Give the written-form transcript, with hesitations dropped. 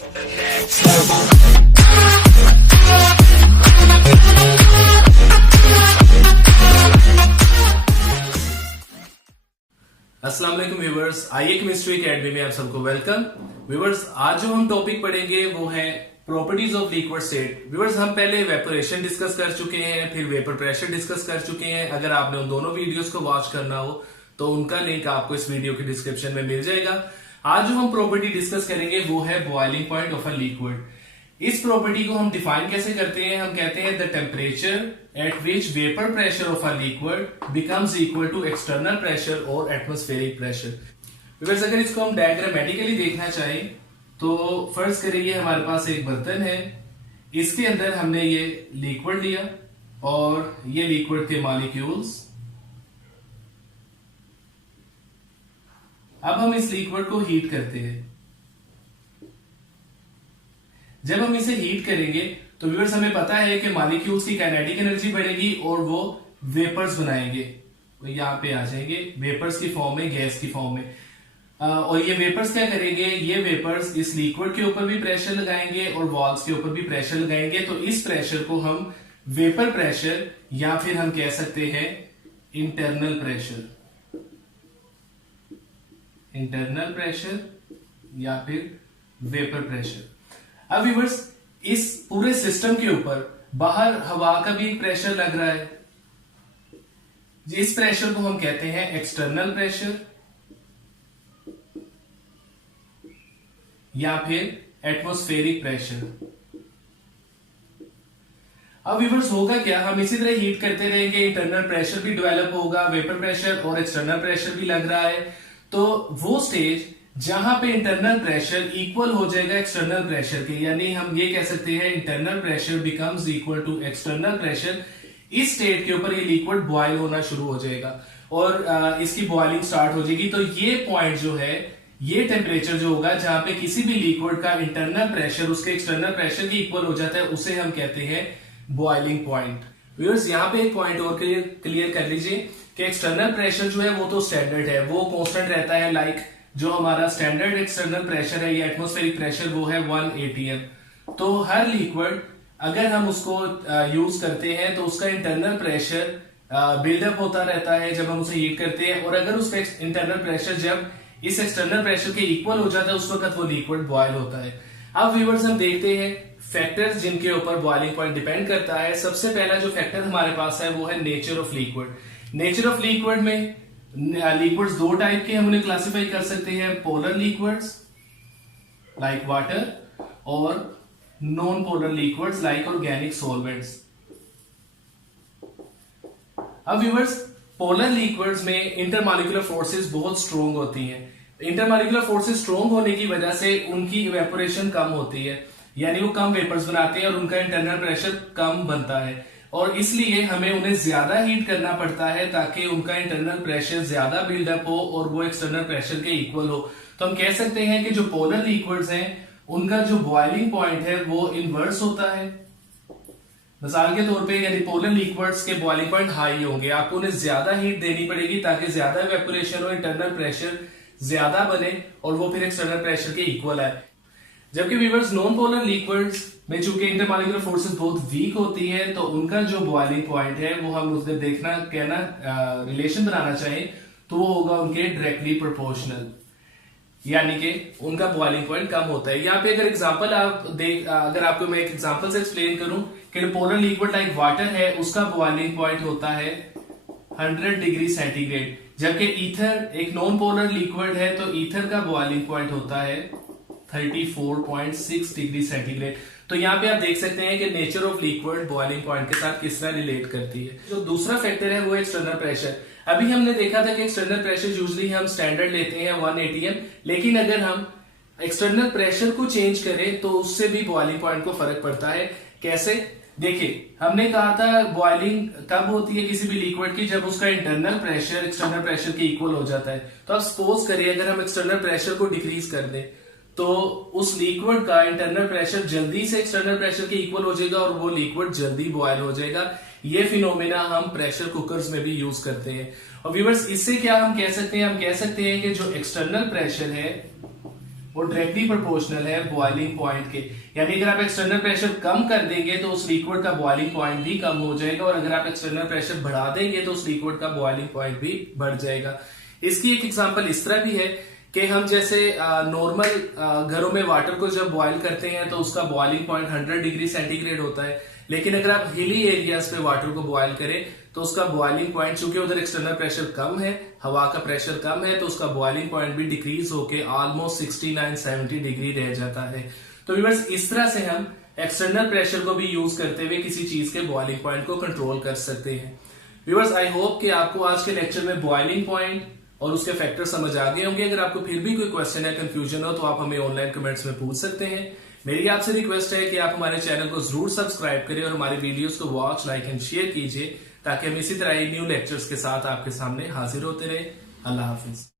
अस्सलाम वालेकुम व्यूवर्स, आइए केमिस्ट्री एकेडमी में आप सबको वेलकम। व्यूवर्स, आज जो हम टॉपिक पढ़ेंगे वो है properties of liquid state. Viewers, हम पहले वेपोरेशन डिस्कस कर चुके हैं, फिर वेपर प्रेशर डिस्कस कर चुके हैं। अगर आपने उन दोनों वीडियोस को वॉच करना हो तो उनका लिंक आपको इस वीडियो के डिस्क्रिप्शन में मिल जाएगा। आज जो हम प्रॉपर्टी डिस्कस करेंगे वो है boiling point of a liquid. इस प्रॉपर्टी को हम डिफाइन कैसे करते हैं? हम कहते हैं the temperature at which vapour pressure of a liquid becomes equal to external pressure और एटमॉस्फेरिक प्रेशर। व्यूअर्स, अगर इसको हम डायग्रामेटिकली देखना चाहें तो फर्ज करिए हमारे पास एक बर्तन है, इसके अंदर हमने ये लिक्विड लिया और ये लिक्विड के मॉलिक्यूल्स। अब हम इस लिक्विड को हीट करते हैं। जब हम इसे हीट करेंगे तो व्यूअर्स हमें पता है कि मॉलिक्यूल्स की काइनेटिक एनर्जी बढ़ेगी और वो वेपर्स बनाएंगे, वो यहां पे आ जाएंगे वेपर्स की फॉर्म में, गैस की फॉर्म में। और ये वेपर्स क्या करेंगे? ये वेपर्स इस लिक्विड के ऊपर भी प्रेशर लगाएंगे और वॉल्स के ऊपर भी प्रेशर लगाएंगे। तो इस प्रेशर को हम वेपर प्रेशर या फिर हम कह सकते हैं इंटरनल प्रेशर, इंटरनल प्रेशर या फिर वेपर प्रेशर। अब व्यूअर्स, इस पूरे सिस्टम के ऊपर बाहर हवा का भी प्रेशर लग रहा है। इस प्रेशर को हम कहते हैं एक्सटर्नल प्रेशर या फिर एटमॉस्फेरिक प्रेशर। अब व्यूअर्स होगा क्या? हम इसी तरह हीट करते रहेंगे, इंटरनल प्रेशर भी डेवलप होगा, वेपर प्रेशर और एक्सटर्नल प्रेशर भी लग रहा है। तो वो स्टेज जहां पे इंटरनल प्रेशर इक्वल हो जाएगा एक्सटर्नल प्रेशर के, यानी हम ये कह सकते हैं internal pressure becomes equal to external pressure. इस स्टेट के ऊपर ये लिक्विड बॉयल होना शुरू हो जाएगा और इसकी बॉइलिंग स्टार्ट हो जाएगी। तो ये पॉइंट जो है, ये टेम्परेचर जो होगा जहां पे किसी भी लिक्विड का इंटरनल प्रेशर उसके एक्सटर्नल प्रेशर के इक्वल हो जाता है, उसे हम कहते हैं बॉइलिंग पॉइंट। व्यूअर्स, यहाँ पे एक पॉइंट और क्लियर कर लीजिए कि एक्सटर्नल प्रेशर जो है वो तो स्टैंडर्ड है, वो कांस्टेंट रहता है। लाइक जो हमारा स्टैंडर्ड एक्सटर्नल प्रेशर है या एटमॉस्फेरिक प्रेशर वो है 1 atm। तो हर लिक्विड अगर हम उसको यूज करते हैं तो उसका इंटरनल प्रेशर बिल्डअप होता रहता है जब हम उसे हीट करते हैं, और अगर उसका इंटरनल प्रेशर जब इस एक्सटर्नल प्रेशर के इक्वल हो जाता है उस वक्त वो लिक्विड बॉयल होता है। अब व्यूअर्स, हम देखते हैं फैक्टर्स जिनके ऊपर बॉइलिंग पॉइंट डिपेंड करता है। सबसे पहला जो फैक्टर हमारे पास है वो है nature of liquid. Nature of liquid में लिक्विड्स दो टाइप के हम उन्हें क्लासिफाई कर सकते हैं, पोलर लिक्विड्स लाइक वाटर और non polar liquids like organic solvents. अब व्यूअर्स, पोलर लिक्विड्स में इंटरमॉलिक्यूलर फोर्सेस बहुत स्ट्रॉन्ग होती हैं। इंटरमॉलिक्यूलर फोर्सेस स्ट्रॉन्ग होने की वजह से उनकी इवेपोरेशन कम होती है, यानी वो कम वेपर्स बनाते हैं और उनका इंटरनल प्रेशर कम बनता है, और इसलिए हमें उन्हें ज्यादा हीट करना पड़ता है ताकि उनका इंटरनल प्रेशर ज्यादा बिल्डअप हो और वो एक्सटर्नल प्रेशर के इक्वल हो। तो हम कह सकते हैं कि जो पोलर लिक्विड्स हैं उनका जो बॉइलिंग पॉइंट है वो इनवर्स होता है। मिसाल के तौर पे, यानी पोलर लिक्विड्स के बॉइलिंग पॉइंट हाई होंगे, आपको उन्हें ज्यादा हीट देनी पड़ेगी ताकि ज्यादा इवेपोरेशन हो, इंटरनल प्रेशर ज्यादा बने और वो फिर एक्सटर्नल प्रेशर के इक्वल है। जबकि व्यूअर्स, नॉन पोलर लिक्विड्स में चूंकि इंटरमॉलिक्यूलर फोर्सेस बहुत वीक होती है तो उनका जो बॉइलिंग पॉइंट है वो हम उसके देखना कहना रिलेशन बनाना चाहें तो वो होगा उनके डायरेक्टली प्रोपोर्शनल, यानी कि उनका बॉइलिंग पॉइंट कम होता है। यहाँ पे अगर एग्जांपल अगर आपको मैं एक एग्जांपल से एक्सप्लेन करूं कि पोलर लिक्विड लाइक वाटर है, उसका बॉइलिंग पॉइंट होता है 100 डिग्री सेंटीग्रेड, जबकि ईथर एक नॉन पोलर लिक्विड है तो ईथर का बॉइलिंग पॉइंट होता है 34.6 डिग्री सेंटीग्रेड। तो यहाँ पे आप देख सकते हैं कि nature of liquid boiling point के साथ किस तरह रिलेट करती है। जो दूसरा फैक्टर है वो एक्सटर्नल प्रेशर। अभी हमने देखा था कि एक्सटर्नल प्रेशर यूजुअली हम स्टैंडर्ड लेते हैं 1 atm, लेकिन अगर हम एक्सटर्नल प्रेशर को चेंज करें तो उससे भी बॉइलिंग पॉइंट को फर्क पड़ता है। कैसे? देखिए, हमने कहा था बॉइलिंग कब होती है किसी भी लिक्विड की, जब उसका इंटरनल प्रेशर एक्सटर्नल प्रेशर के इक्वल हो जाता है। तो आप सपोज करिए अगर हम एक्सटर्नल प्रेशर को डिक्रीज कर दें तो उस लिक्विड का इंटरनल प्रेशर जल्दी से एक्सटर्नल प्रेशर के इक्वल हो जाएगा और वो लिक्विड जल्दी बॉयल हो जाएगा। ये फिनोमेना हम प्रेशर कुकर्स में भी यूज करते हैं। और व्यूअर्स, इससे क्या हम कह सकते हैं? हम कह सकते हैं कि जो एक्सटर्नल प्रेशर है वो डायरेक्टली प्रोपोर्शनल है बॉइलिंग पॉइंट के। यानी अगर आप एक्सटर्नल प्रेशर कम कर देंगे तो उस लिक्विड का बॉइलिंग पॉइंट भी कम हो जाएगा, और अगर आप एक्सटर्नल प्रेशर बढ़ा देंगे तो उस लिक्विड का बॉइलिंग पॉइंट भी बढ़ जाएगा। इसकी एक एग्जांपल इस तरह भी है कि हम जैसे नॉर्मल घरों में वाटर को जब बॉईल करते हैं तो उसका बॉइलिंग पॉइंट 100 डिग्री सेंटीग्रेड होता है, लेकिन अगर आप हिली एरियाज पे वाटर को बॉईल करें तो उसका बॉइलिंग पॉइंट, चूंकि उधर एक्सटर्नल प्रेशर कम है, हवा का प्रेशर कम है, तो उसका बॉइलिंग पॉइंट भी डिक्रीज होके ऑलमोस्ट 69-70 डिग्री रह जाता है। तो व्यूअर्स, इस तरह से हम एक्सटर्नल प्रेशर को भी यूज करते हुए किसी चीज के बॉइलिंग पॉइंट को कंट्रोल कर सकते हैं। व्यूअर्स, आई होप कि आपको आज के लेक्चर में बॉइलिंग पॉइंट और उसके फैक्टर समझ आ गए होंगे। अगर आपको फिर भी कोई क्वेश्चन या कंफ्यूजन हो तो आप हमें ऑनलाइन कमेंट्स में पूछ सकते हैं। मेरी आपसे रिक्वेस्ट है कि आप हमारे चैनल को जरूर सब्सक्राइब करें और हमारे वीडियोस को वॉच, लाइक एंड शेयर कीजिए, ताकि हम इसी तरह न्यू लेक्चर्स के साथ आपके सामने हाजिर होते रहे। अल्लाह हाफिज।